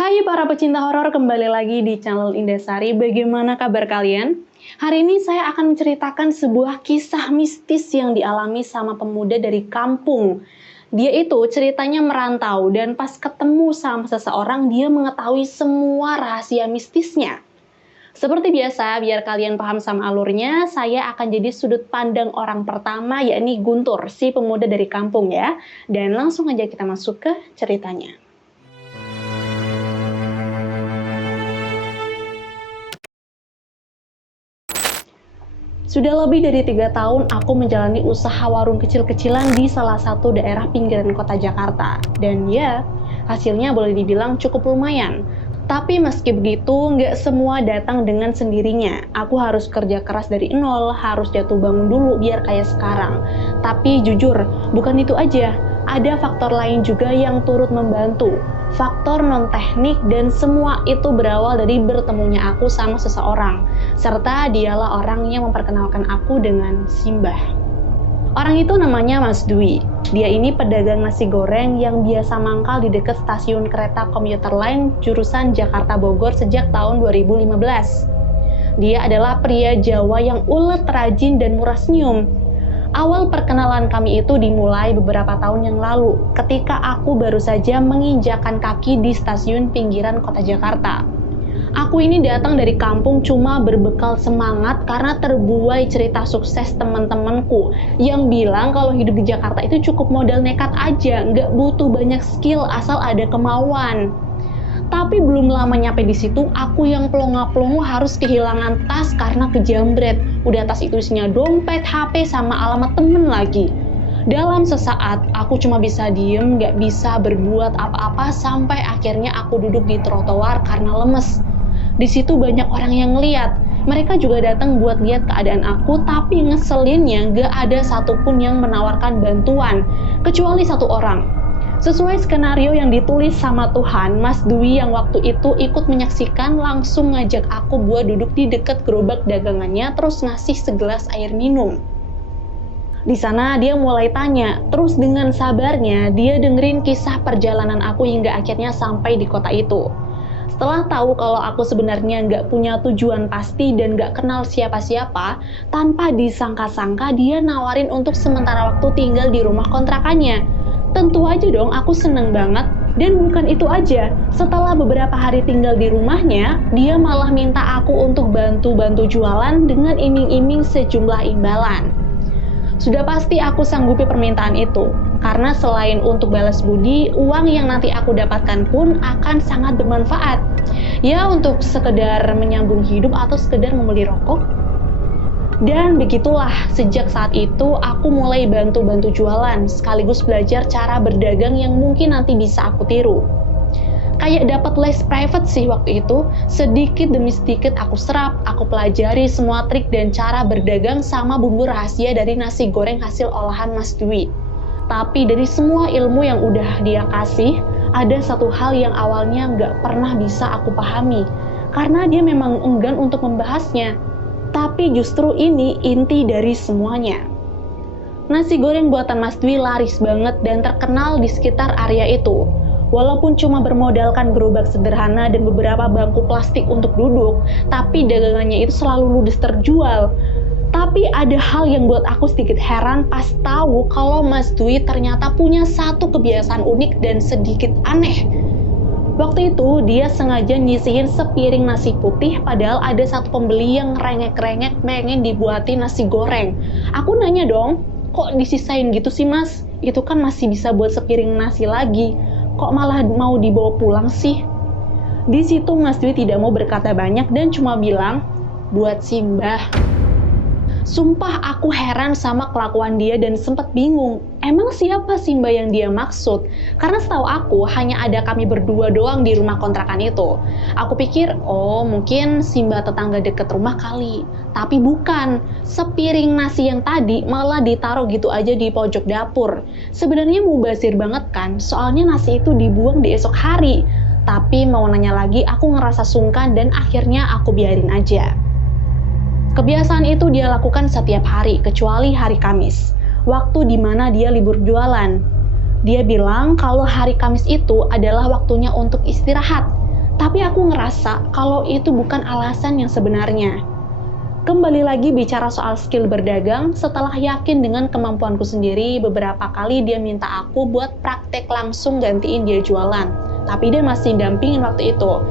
Hai para pecinta horor, kembali lagi di channel Indasari. Bagaimana kabar kalian? Hari ini saya akan menceritakan sebuah kisah mistis yang dialami sama pemuda dari kampung. Dia itu ceritanya merantau dan pas ketemu sama seseorang dia mengetahui semua rahasia mistisnya. Seperti biasa, biar kalian paham sama alurnya, saya akan jadi sudut pandang orang pertama, yakni Guntur, si pemuda dari kampung ya. Dan langsung aja kita masuk ke ceritanya. Sudah lebih dari 3 tahun aku menjalani usaha warung kecil-kecilan di salah satu daerah pinggiran kota Jakarta. Dan ya, hasilnya boleh dibilang cukup lumayan. Tapi meski begitu, nggak semua datang dengan sendirinya. Aku harus kerja keras dari nol, harus jatuh bangun dulu biar kayak sekarang. Tapi jujur, bukan itu aja. Ada faktor lain juga yang turut membantu. Faktor non-teknik dan semua itu berawal dari bertemunya aku sama seseorang. Serta dialah orang yang memperkenalkan aku dengan Simbah. Orang itu namanya Mas Dwi. Dia ini pedagang nasi goreng yang biasa mangkal di dekat stasiun kereta komuter lain jurusan Jakarta Bogor sejak tahun 2015. Dia adalah pria Jawa yang ulet, rajin, dan murah senyum. Awal perkenalan kami itu dimulai beberapa tahun yang lalu, ketika aku baru saja menginjakan kaki di stasiun pinggiran kota Jakarta. Aku ini datang dari kampung cuma berbekal semangat karena terbuai cerita sukses teman-temanku yang bilang kalau hidup di Jakarta itu cukup modal nekat aja, nggak butuh banyak skill asal ada kemauan. Tapi belum lama nyampe di situ, aku yang pelongo-pelongo harus kehilangan tas karena kejambret. Udah tas itu isinya dompet, HP, sama alamat temen lagi. Dalam sesaat, aku cuma bisa diem, gak bisa berbuat apa-apa sampai akhirnya aku duduk di trotoar karena lemes. Di situ banyak orang yang ngeliat. Mereka juga datang buat lihat keadaan aku, tapi ngeselinnya gak ada satupun yang menawarkan bantuan, kecuali satu orang. Sesuai skenario yang ditulis sama Tuhan, Mas Dwi yang waktu itu ikut menyaksikan langsung ngajak aku buat duduk di dekat gerobak dagangannya terus ngasih segelas air minum. Di sana dia mulai tanya, terus dengan sabarnya dia dengerin kisah perjalanan aku hingga akhirnya sampai di kota itu. Setelah tahu kalau aku sebenarnya nggak punya tujuan pasti dan nggak kenal siapa-siapa, tanpa disangka-sangka dia nawarin untuk sementara waktu tinggal di rumah kontrakannya. Tentu aja dong aku seneng banget. Dan bukan itu aja, setelah beberapa hari tinggal di rumahnya, dia malah minta aku untuk bantu-bantu jualan dengan iming-iming sejumlah imbalan. Sudah pasti aku sanggupi permintaan itu, karena selain untuk balas budi, uang yang nanti aku dapatkan pun akan sangat bermanfaat. Ya untuk sekedar menyambung hidup atau sekedar membeli rokok. Dan begitulah, sejak saat itu aku mulai bantu-bantu jualan, sekaligus belajar cara berdagang yang mungkin nanti bisa aku tiru. Kayak dapat les private sih waktu itu, sedikit demi sedikit aku serap, aku pelajari semua trik dan cara berdagang sama bumbu rahasia dari nasi goreng hasil olahan Mas Dwi. Tapi dari semua ilmu yang udah dia kasih, ada satu hal yang awalnya nggak pernah bisa aku pahami, karena dia memang enggan untuk membahasnya. Tapi justru ini inti dari semuanya. Nasi goreng buatan Mas Dwi laris banget dan terkenal di sekitar area itu. Walaupun cuma bermodalkan gerobak sederhana dan beberapa bangku plastik untuk duduk, tapi dagangannya itu selalu ludes terjual. Tapi ada hal yang buat aku sedikit heran pas tahu kalau Mas Dwi ternyata punya satu kebiasaan unik dan sedikit aneh. Waktu itu dia sengaja nyisihin sepiring nasi putih padahal ada satu pembeli yang rengek-rengek pengen dibuatin nasi goreng. Aku nanya dong, kok disisain gitu sih mas? Itu kan masih bisa buat sepiring nasi lagi. Kok malah mau dibawa pulang sih? Di situ Mas Dwi tidak mau berkata banyak dan cuma bilang, buat Simbah. Sumpah aku heran sama kelakuan dia dan sempat bingung, emang siapa Simbah yang dia maksud? Karena setahu aku hanya ada kami berdua doang di rumah kontrakan itu. Aku pikir, oh mungkin Simbah tetangga deket rumah kali. Tapi bukan, sepiring nasi yang tadi malah ditaruh gitu aja di pojok dapur. Sebenarnya mubazir banget kan, soalnya nasi itu dibuang di esok hari. Tapi mau nanya lagi aku ngerasa sungkan dan akhirnya aku biarin aja. Kebiasaan itu dia lakukan setiap hari, kecuali hari Kamis, waktu dimana dia libur jualan. Dia bilang kalau hari Kamis itu adalah waktunya untuk istirahat. Tapi aku ngerasa kalau itu bukan alasan yang sebenarnya. Kembali lagi bicara soal skill berdagang, setelah yakin dengan kemampuanku sendiri, beberapa kali dia minta aku buat praktek langsung gantiin dia jualan. Tapi dia masih dampingin waktu itu.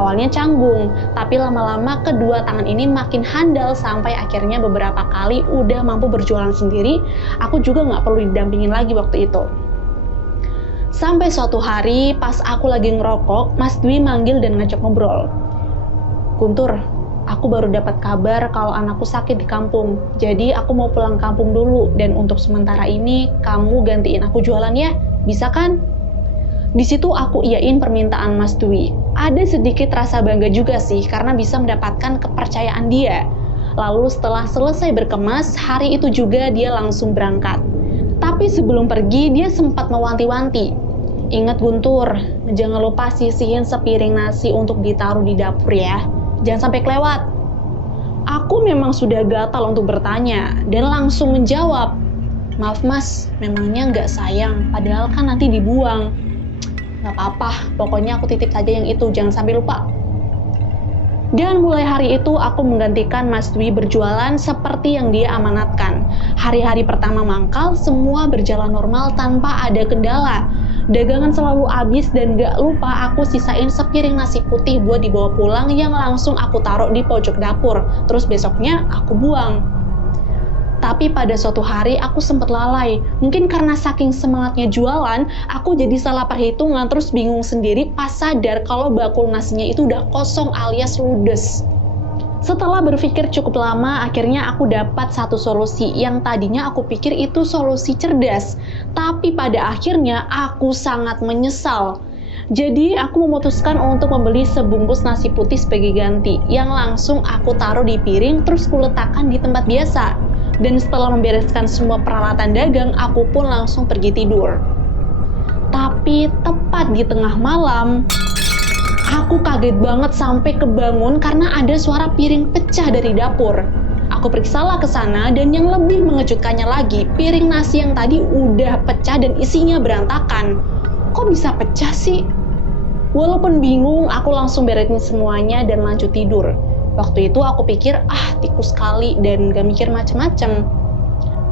Awalnya canggung, tapi lama-lama kedua tangan ini makin handal sampai akhirnya beberapa kali udah mampu berjualan sendiri. Aku juga nggak perlu didampingin lagi waktu itu. Sampai suatu hari pas aku lagi ngerokok, Mas Dwi manggil dan ngajak ngobrol. "Guntur, aku baru dapat kabar kalau anakku sakit di kampung. Jadi aku mau pulang kampung dulu dan untuk sementara ini kamu gantiin aku jualan ya, bisa kan?" Di situ aku iyain permintaan Mas Dwi. Ada sedikit rasa bangga juga sih karena bisa mendapatkan kepercayaan dia. Lalu setelah selesai berkemas, hari itu juga dia langsung berangkat. Tapi sebelum pergi, dia sempat mewanti-wanti. "Ingat Guntur, jangan lupa sisihin sepiring nasi untuk ditaruh di dapur ya. Jangan sampai kelewat." Aku memang sudah gatal untuk bertanya, dan langsung menjawab, "Maaf mas, memangnya nggak sayang, padahal kan nanti dibuang." "Nggak apa-apa, pokoknya aku titip saja yang itu, jangan sampai lupa." Dan mulai hari itu aku menggantikan Mas Dwi berjualan seperti yang dia amanatkan. Hari-hari pertama mangkal, semua berjalan normal tanpa ada kendala. Dagangan selalu habis dan gak lupa aku sisain sepiring nasi putih buat dibawa pulang yang langsung aku taruh di pojok dapur. Terus besoknya aku buang. Tapi pada suatu hari aku sempat lalai. Mungkin karena saking semangatnya jualan, aku jadi salah perhitungan terus bingung sendiri pas sadar kalau bakul nasinya itu udah kosong alias ludes. Setelah berpikir cukup lama, akhirnya aku dapat satu solusi yang tadinya aku pikir itu solusi cerdas. Tapi pada akhirnya aku sangat menyesal. Jadi aku memutuskan untuk membeli sebungkus nasi putih sebagai ganti yang langsung aku taruh di piring terus kuletakkan di tempat biasa. Dan setelah membereskan semua peralatan dagang, aku pun langsung pergi tidur. Tapi tepat di tengah malam, aku kaget banget sampai kebangun karena ada suara piring pecah dari dapur. Aku periksalah ke sana dan yang lebih mengejutkannya lagi, piring nasi yang tadi udah pecah dan isinya berantakan. Kok bisa pecah sih? Walaupun bingung, aku langsung beresin semuanya dan lanjut tidur. Waktu itu aku pikir, tikus kali dan gak mikir macem-macem.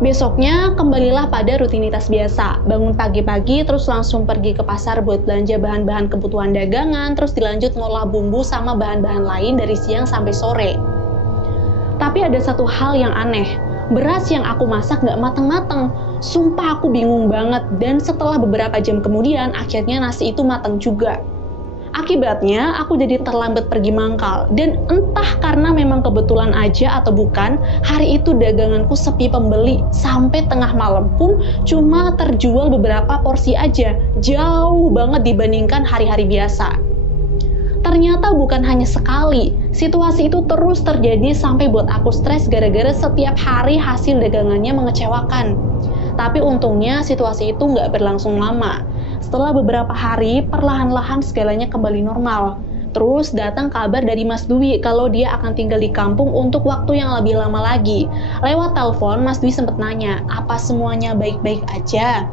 Besoknya kembalilah pada rutinitas biasa, bangun pagi-pagi terus langsung pergi ke pasar buat belanja bahan-bahan kebutuhan dagangan, terus dilanjut ngolah bumbu sama bahan-bahan lain dari siang sampai sore. Tapi ada satu hal yang aneh, beras yang aku masak gak mateng-mateng. Sumpah aku bingung banget dan setelah beberapa jam kemudian akhirnya nasi itu mateng juga. Akibatnya, aku jadi terlambat pergi mangkal. Dan entah karena memang kebetulan aja atau bukan, hari itu daganganku sepi pembeli. Sampai tengah malam pun cuma terjual beberapa porsi aja. Jauh banget dibandingkan hari-hari biasa. Ternyata bukan hanya sekali. Situasi itu terus terjadi sampai buat aku stres gara-gara setiap hari hasil dagangannya mengecewakan. Tapi untungnya situasi itu nggak berlangsung lama. Setelah beberapa hari, perlahan-lahan segalanya kembali normal. Terus datang kabar dari Mas Dwi kalau dia akan tinggal di kampung untuk waktu yang lebih lama lagi. Lewat telepon, Mas Dwi sempat nanya, apa semuanya baik-baik aja?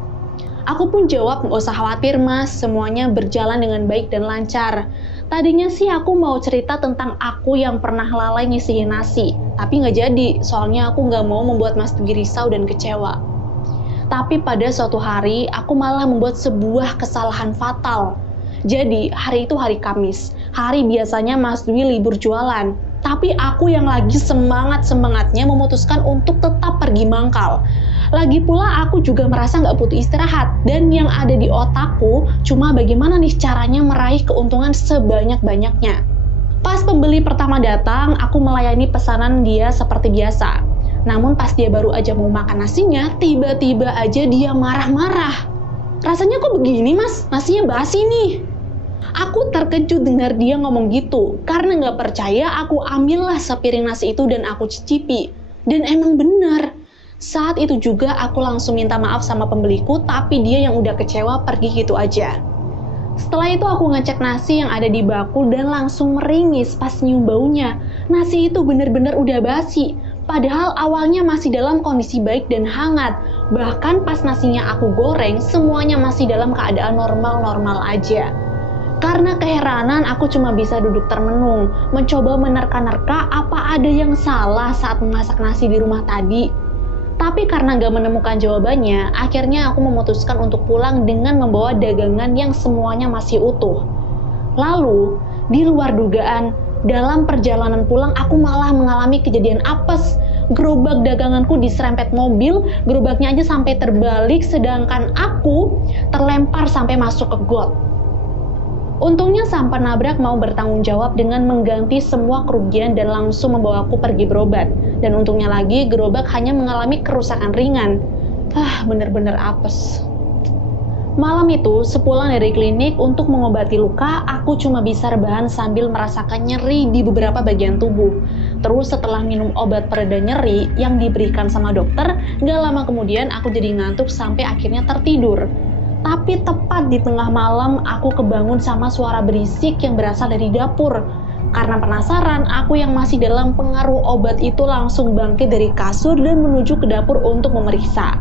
Aku pun jawab, nggak usah khawatir mas, semuanya berjalan dengan baik dan lancar. Tadinya sih aku mau cerita tentang aku yang pernah lalai nyisihin nasi, tapi nggak jadi, soalnya aku nggak mau membuat Mas Dwi risau dan kecewa. Tapi pada suatu hari, aku malah membuat sebuah kesalahan fatal. Jadi, hari itu hari Kamis. Hari biasanya Mas Dwi libur jualan. Tapi aku yang lagi semangat-semangatnya memutuskan untuk tetap pergi mangkal. Lagi pula aku juga merasa nggak butuh istirahat. Dan yang ada di otakku, cuma bagaimana nih caranya meraih keuntungan sebanyak-banyaknya. Pas pembeli pertama datang, aku melayani pesanan dia seperti biasa. Namun pas dia baru aja mau makan nasinya, tiba-tiba aja dia marah-marah. Rasanya kok begini mas? Nasinya basi nih. Aku terkejut dengar dia ngomong gitu. Karena nggak percaya, aku ambillah sepiring nasi itu dan aku cicipi. Dan emang benar. Saat itu juga aku langsung minta maaf sama pembeliku, tapi dia yang udah kecewa pergi gitu aja. Setelah itu aku ngecek nasi yang ada di bakul dan langsung meringis pas nyium baunya. Nasi itu bener-bener udah basi. Padahal awalnya masih dalam kondisi baik dan hangat. Bahkan pas nasinya aku goreng, semuanya masih dalam keadaan normal-normal aja. Karena keheranan, aku cuma bisa duduk termenung, mencoba menerka-nerka apa ada yang salah saat memasak nasi di rumah tadi. Tapi karena gak menemukan jawabannya, akhirnya aku memutuskan untuk pulang dengan membawa dagangan yang semuanya masih utuh. Lalu, di luar dugaan, dalam perjalanan pulang aku malah mengalami kejadian apes. Gerobak daganganku diserempet mobil, gerobaknya aja sampai terbalik, sedangkan aku terlempar sampai masuk ke got. Untungnya sang penabrak mau bertanggung jawab dengan mengganti semua kerugian dan langsung membawaku pergi berobat. Dan untungnya lagi, gerobak hanya mengalami kerusakan ringan. Bener-bener apes. Malam itu, sepulang dari klinik untuk mengobati luka, aku cuma bisa rebahan sambil merasakan nyeri di beberapa bagian tubuh. Terus setelah minum obat pereda nyeri yang diberikan sama dokter, gak lama kemudian aku jadi ngantuk sampai akhirnya tertidur. Tapi tepat di tengah malam, aku kebangun sama suara berisik yang berasal dari dapur. Karena penasaran, aku yang masih dalam pengaruh obat itu langsung bangkit dari kasur dan menuju ke dapur untuk memeriksa.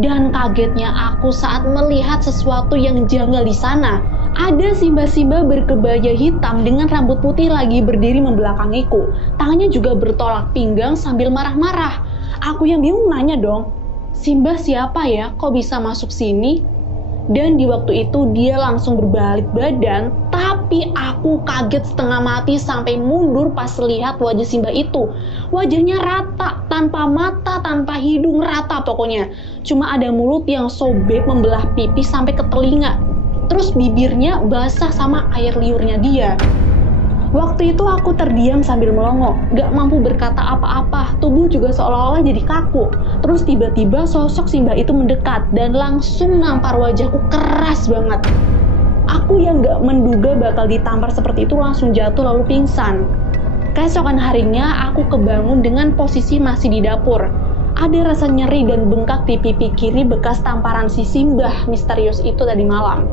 Dan kagetnya aku saat melihat sesuatu yang janggal di sana. Ada Simba-Simba berkebaya hitam dengan rambut putih lagi berdiri membelakangiku. Tangannya juga bertolak pinggang sambil marah-marah. Aku yang bingung nanya dong, Simba siapa ya? Kok bisa masuk sini? Dan di waktu itu dia langsung berbalik badan, tapi aku kaget setengah mati sampai mundur pas lihat wajah Simba itu. Wajahnya rata, tanpa mata, tanpa hidung, rata pokoknya. Cuma ada mulut yang sobek membelah pipi sampai ke telinga. Terus bibirnya basah sama air liurnya dia. Waktu itu aku terdiam sambil melongo, gak mampu berkata apa-apa, tubuh juga seolah-olah jadi kaku. Terus tiba-tiba sosok Simba itu mendekat dan langsung nampar wajahku keras banget. Aku yang gak menduga bakal ditampar seperti itu langsung jatuh lalu pingsan. Keesokan harinya aku kebangun dengan posisi masih di dapur. Ada rasa nyeri dan bengkak di pipi kiri bekas tamparan si Simba misterius itu tadi malam.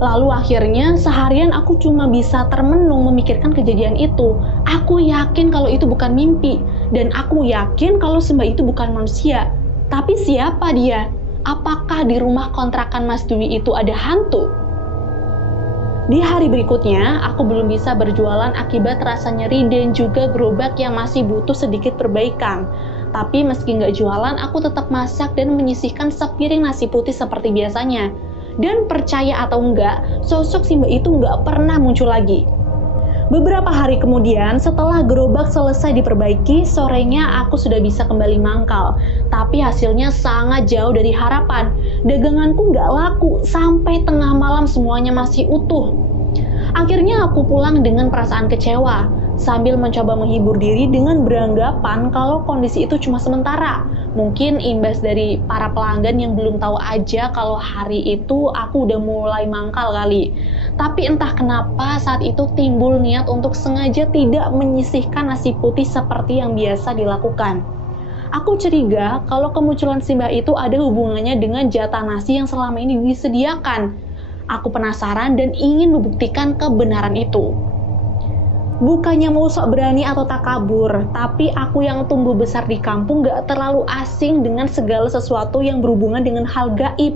Lalu akhirnya seharian aku cuma bisa termenung memikirkan kejadian itu. Aku yakin kalau itu bukan mimpi. Dan aku yakin kalau Simba itu bukan manusia. Tapi siapa dia? Apakah di rumah kontrakan Mas Dwi itu ada hantu? Di hari berikutnya, aku belum bisa berjualan akibat rasa nyeri dan juga gerobak yang masih butuh sedikit perbaikan. Tapi meski nggak jualan, aku tetap masak dan menyisihkan sepiring nasi putih seperti biasanya. Dan percaya atau enggak, sosok Simba itu enggak pernah muncul lagi. Beberapa hari kemudian, setelah gerobak selesai diperbaiki, sorenya aku sudah bisa kembali mangkal. Tapi hasilnya sangat jauh dari harapan. Daganganku enggak laku, sampai tengah malam semuanya masih utuh. Akhirnya aku pulang dengan perasaan kecewa, sambil mencoba menghibur diri dengan beranggapan kalau kondisi itu cuma sementara. Mungkin imbas dari para pelanggan yang belum tahu aja kalau hari itu aku udah mulai mangkal kali. Tapi entah kenapa saat itu timbul niat untuk sengaja tidak menyisihkan nasi putih seperti yang biasa dilakukan. Aku curiga kalau kemunculan Simba itu ada hubungannya dengan jatah nasi yang selama ini disediakan. Aku penasaran dan ingin membuktikan kebenaran itu. Bukannya mau sok berani atau takabur, tapi aku yang tumbuh besar di kampung gak terlalu asing dengan segala sesuatu yang berhubungan dengan hal gaib.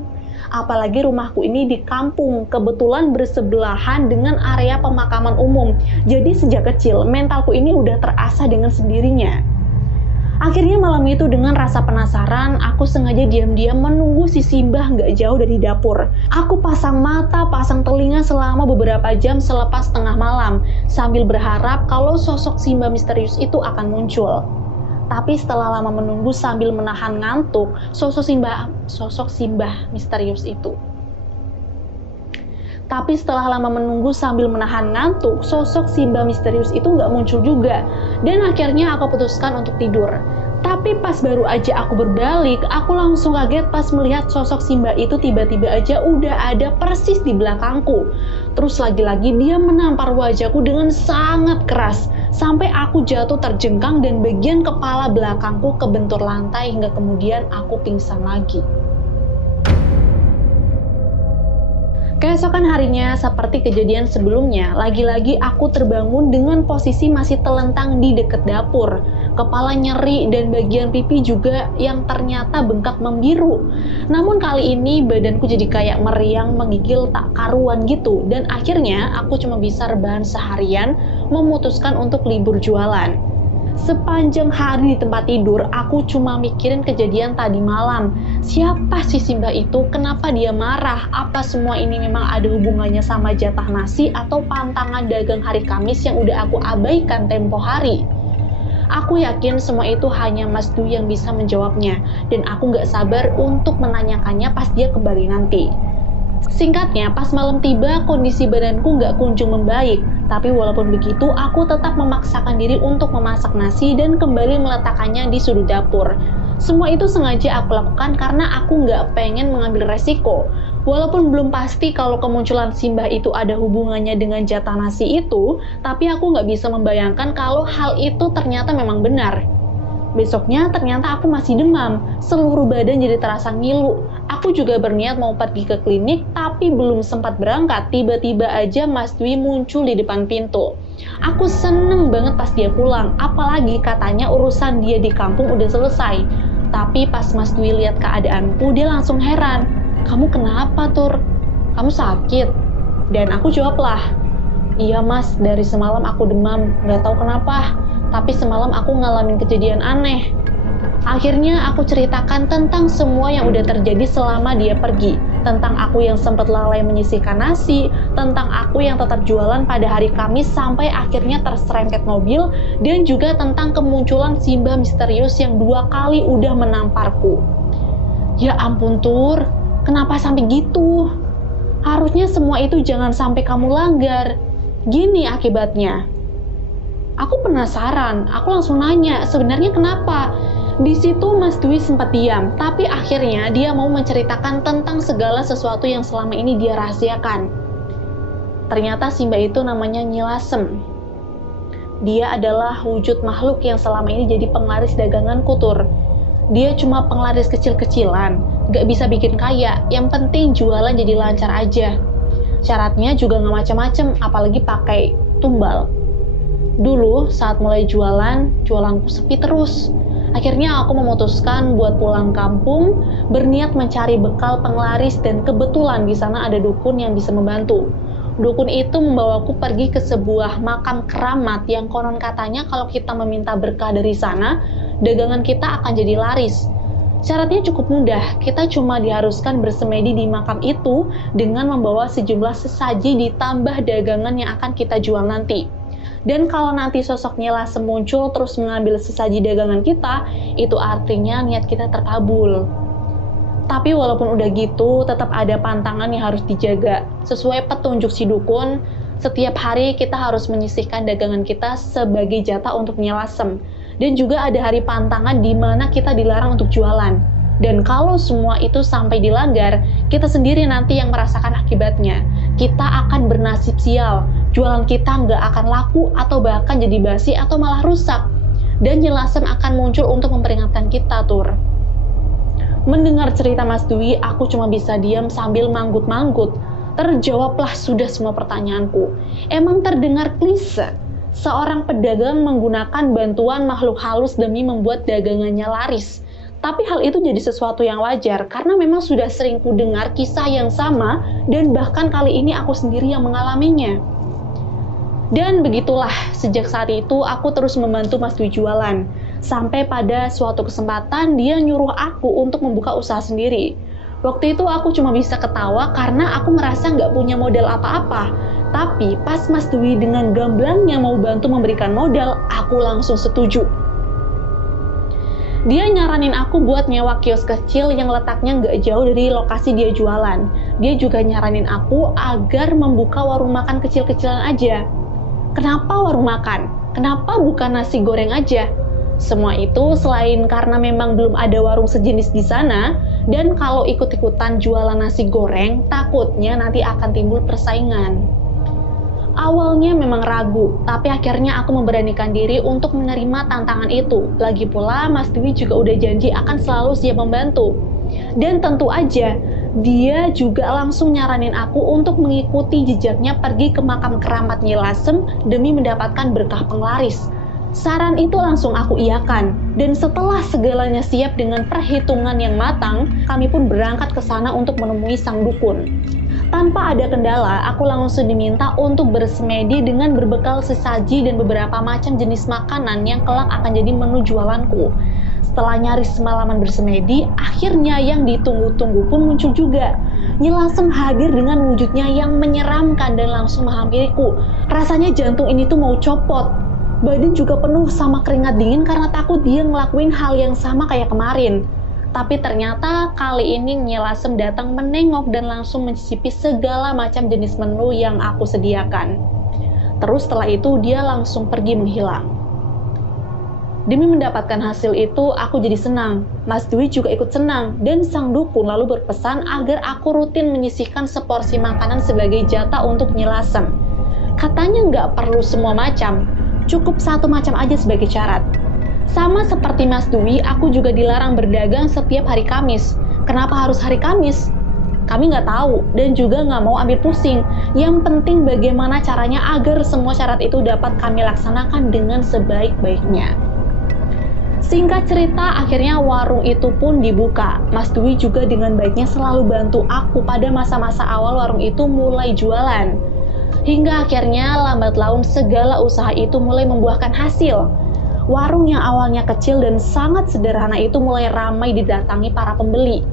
Apalagi rumahku ini di kampung, kebetulan bersebelahan dengan area pemakaman umum. Jadi sejak kecil, mentalku ini udah terasah dengan sendirinya. Akhirnya malam itu dengan rasa penasaran, aku sengaja diam-diam menunggu si Simba nggak jauh dari dapur. Aku pasang mata, pasang telinga selama beberapa jam selepas tengah malam, sambil berharap kalau sosok Simba misterius itu akan muncul. Tapi setelah lama menunggu sambil menahan ngantuk, sosok Simba misterius itu. Tapi setelah lama menunggu sambil menahan ngantuk, sosok Simba misterius itu nggak muncul juga. Dan akhirnya aku putuskan untuk tidur. Tapi pas baru aja aku berbalik, aku langsung kaget pas melihat sosok Simba itu tiba-tiba aja udah ada persis di belakangku. Terus lagi-lagi dia menampar wajahku dengan sangat keras, sampai aku jatuh terjengkang dan bagian kepala belakangku kebentur lantai hingga kemudian aku pingsan lagi. Keesokan harinya, seperti kejadian sebelumnya, lagi-lagi aku terbangun dengan posisi masih telentang di dekat dapur. Kepala nyeri dan bagian pipi juga yang ternyata bengkak membiru. Namun kali ini badanku jadi kayak meriang, menggigil tak karuan gitu. Dan akhirnya aku cuma bisa rebahan seharian, memutuskan untuk libur jualan. Sepanjang hari di tempat tidur, aku cuma mikirin kejadian tadi malam. Siapa sih si Mbak itu? Kenapa dia marah? Apa semua ini memang ada hubungannya sama jatah nasi atau pantangan dagang hari Kamis yang udah aku abaikan tempo hari? Aku yakin semua itu hanya Mas Dwi yang bisa menjawabnya, dan aku gak sabar untuk menanyakannya pas dia kembali nanti. Singkatnya, pas malam tiba, kondisi badanku nggak kunjung membaik. Tapi walaupun begitu, aku tetap memaksakan diri untuk memasak nasi dan kembali meletakkannya di sudut dapur. Semua itu sengaja aku lakukan karena aku nggak pengen mengambil resiko. Walaupun belum pasti kalau kemunculan Simbah itu ada hubungannya dengan jatah nasi itu, tapi aku nggak bisa membayangkan kalau hal itu ternyata memang benar. Besoknya ternyata aku masih demam, seluruh badan jadi terasa ngilu. Aku juga berniat mau pergi ke klinik, tapi belum sempat berangkat, tiba-tiba aja Mas Dwi muncul di depan pintu. Aku seneng banget pas dia pulang, apalagi katanya urusan dia di kampung udah selesai. Tapi pas Mas Dwi lihat keadaanku, dia langsung heran. "Kamu kenapa, Tur? Kamu sakit?" Dan aku jawablah, "Iya Mas, dari semalam aku demam, nggak tahu kenapa. Tapi semalam aku ngalamin kejadian aneh." Akhirnya aku ceritakan tentang semua yang udah terjadi selama dia pergi. Tentang aku yang sempat lalai menyisihkan nasi, tentang aku yang tetap jualan pada hari Kamis sampai akhirnya terserempet mobil, dan juga tentang kemunculan Simbah misterius yang 2 kali udah menamparku. Ya ampun Tur, kenapa sampai gitu? Harusnya semua itu jangan sampai kamu langgar. Gini akibatnya. Aku penasaran, aku langsung nanya, sebenarnya kenapa? Di situ Mas Dwi sempat diam, tapi akhirnya dia mau menceritakan tentang segala sesuatu yang selama ini dia rahasiakan. Ternyata Simbah itu namanya Nyi Lasem. Dia adalah wujud makhluk yang selama ini jadi penglaris dagangan Tur. Dia cuma penglaris kecil-kecilan, gak bisa bikin kaya, yang penting jualan jadi lancar aja. Syaratnya juga gak macam-macam, apalagi pakai tumbal. Dulu saat mulai jualanku sepi terus. Akhirnya aku memutuskan buat pulang kampung, berniat mencari bekal penglaris, dan kebetulan di sana ada dukun yang bisa membantu. Dukun itu membawaku pergi ke sebuah makam keramat yang konon katanya kalau kita meminta berkah dari sana, dagangan kita akan jadi laris. Syaratnya cukup mudah, kita cuma diharuskan bersemedi di makam itu dengan membawa sejumlah sesaji ditambah dagangan yang akan kita jual nanti. Dan kalau nanti sosok Nyi Lasem muncul terus mengambil sesaji dagangan kita, itu artinya niat kita terkabul. Tapi walaupun udah gitu, tetap ada pantangan yang harus dijaga. Sesuai petunjuk si dukun, setiap hari kita harus menyisihkan dagangan kita sebagai jatah untuk Nyi Lasem. Dan juga ada hari pantangan di mana kita dilarang untuk jualan. Dan kalau semua itu sampai dilanggar, kita sendiri nanti yang merasakan akibatnya. Kita akan bernasib sial. Jualan kita nggak akan laku atau bahkan jadi basi atau malah rusak. Dan Nyi Lasem akan muncul untuk memperingatkan kita, Tur. Mendengar cerita Mas Dwi, aku cuma bisa diam sambil manggut-manggut. Terjawablah sudah semua pertanyaanku. Emang terdengar klise. Seorang pedagang menggunakan bantuan makhluk halus demi membuat dagangannya laris. Tapi hal itu jadi sesuatu yang wajar karena memang sudah sering ku dengar kisah yang sama dan bahkan kali ini aku sendiri yang mengalaminya. Dan begitulah, sejak saat itu aku terus membantu Mas Dwi jualan. Sampai pada suatu kesempatan dia nyuruh aku untuk membuka usaha sendiri. Waktu itu aku cuma bisa ketawa karena aku merasa nggak punya modal apa-apa. Tapi pas Mas Dwi dengan gamblangnya mau bantu memberikan modal, aku langsung setuju. Dia nyaranin aku buat nyewa kios kecil yang letaknya nggak jauh dari lokasi dia jualan. Dia juga nyaranin aku agar membuka warung makan kecil-kecilan aja. Kenapa warung makan? Kenapa bukan nasi goreng aja? Semua itu selain karena memang belum ada warung sejenis di sana, dan kalau ikut-ikutan jualan nasi goreng, takutnya nanti akan timbul persaingan. Awalnya memang ragu, tapi akhirnya aku memberanikan diri untuk menerima tantangan itu. Lagi pula, Mas Dwi juga udah janji akan selalu siap membantu. Dan tentu aja, dia juga langsung nyaranin aku untuk mengikuti jejaknya pergi ke makam keramat Nyi Lasem demi mendapatkan berkah penglaris. Saran itu langsung aku iakan, dan setelah segalanya siap dengan perhitungan yang matang, kami pun berangkat ke sana untuk menemui sang dukun. Tanpa ada kendala, aku langsung diminta untuk bersemedi dengan berbekal sesaji dan beberapa macam jenis makanan yang kelak akan jadi menu jualanku. Setelah nyaris semalaman bersemedi, akhirnya yang ditunggu-tunggu pun muncul juga. Nyi Lasem hadir dengan wujudnya yang menyeramkan dan langsung menghampiriku. Rasanya jantung ini tuh mau copot. Badan juga penuh sama keringat dingin karena takut dia ngelakuin hal yang sama kayak kemarin. Tapi ternyata kali ini Nyi Lasem datang menengok dan langsung mencicipi segala macam jenis menu yang aku sediakan. Terus setelah itu dia langsung pergi menghilang. Demi mendapatkan hasil itu, aku jadi senang. Mas Dwi juga ikut senang, dan sang dukun lalu berpesan agar aku rutin menyisihkan seporsi makanan sebagai jatah untuk Nyi Lasem. Katanya nggak perlu semua macam, cukup satu macam aja sebagai syarat. Sama seperti Mas Dwi, aku juga dilarang berdagang setiap hari Kamis. Kenapa harus hari Kamis? Kami nggak tahu dan juga nggak mau ambil pusing. Yang penting bagaimana caranya agar semua syarat itu dapat kami laksanakan dengan sebaik-baiknya. Singkat cerita, akhirnya warung itu pun dibuka. Mas Dwi juga dengan baiknya selalu bantu aku pada masa-masa awal warung itu mulai jualan. Hingga akhirnya lambat laun segala usaha itu mulai membuahkan hasil. Warung yang awalnya kecil dan sangat sederhana itu mulai ramai didatangi para pembeli.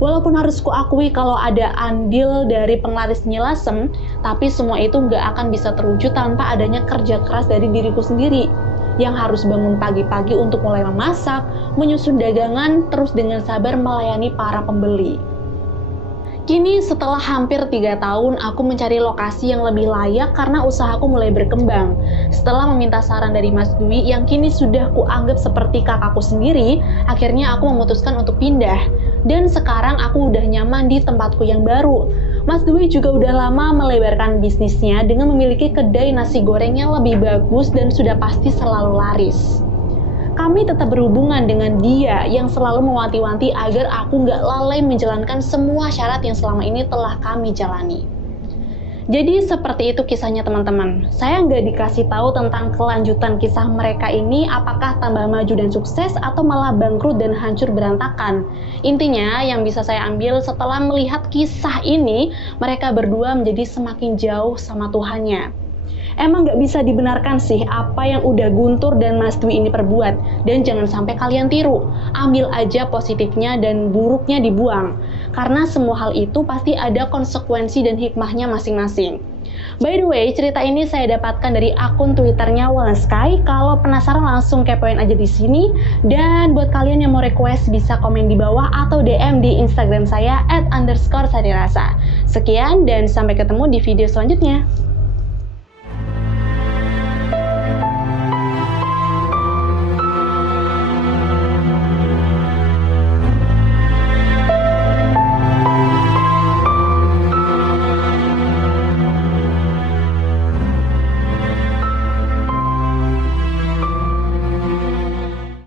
Walaupun harus kuakui kalau ada andil dari penglaris Nyi Lasem, tapi semua itu nggak akan bisa terwujud tanpa adanya kerja keras dari diriku sendiri, yang harus bangun pagi-pagi untuk mulai memasak, menyusun dagangan, terus dengan sabar melayani para pembeli. Kini setelah hampir 3 tahun, aku mencari lokasi yang lebih layak karena usahaku mulai berkembang. Setelah meminta saran dari Mas Dwi yang kini sudah kuanggap seperti kakakku sendiri, akhirnya aku memutuskan untuk pindah. Dan sekarang aku udah nyaman di tempatku yang baru. Mas Dwi juga udah lama melebarkan bisnisnya dengan memiliki kedai nasi goreng yang lebih bagus dan sudah pasti selalu laris. Kami tetap berhubungan dengan dia yang selalu mewanti-wanti agar aku nggak lalai menjalankan semua syarat yang selama ini telah kami jalani. Jadi seperti itu kisahnya teman-teman. Saya nggak dikasih tahu tentang kelanjutan kisah mereka ini apakah tambah maju dan sukses atau malah bangkrut dan hancur berantakan. Intinya yang bisa saya ambil setelah melihat kisah ini, mereka berdua menjadi semakin jauh sama Tuhannya. Emang nggak bisa dibenarkan sih apa yang udah Guntur dan Mas Dwi ini perbuat. Dan jangan sampai kalian tiru. Ambil aja positifnya dan buruknya dibuang. Karena semua hal itu pasti ada konsekuensi dan hikmahnya masing-masing. By the way, cerita ini saya dapatkan dari akun Twitternya Walensky. Kalau penasaran langsung kepoin aja di sini. Dan buat kalian yang mau request bisa komen di bawah atau DM di Instagram saya @_sadirasa. Sekian dan sampai ketemu di video selanjutnya.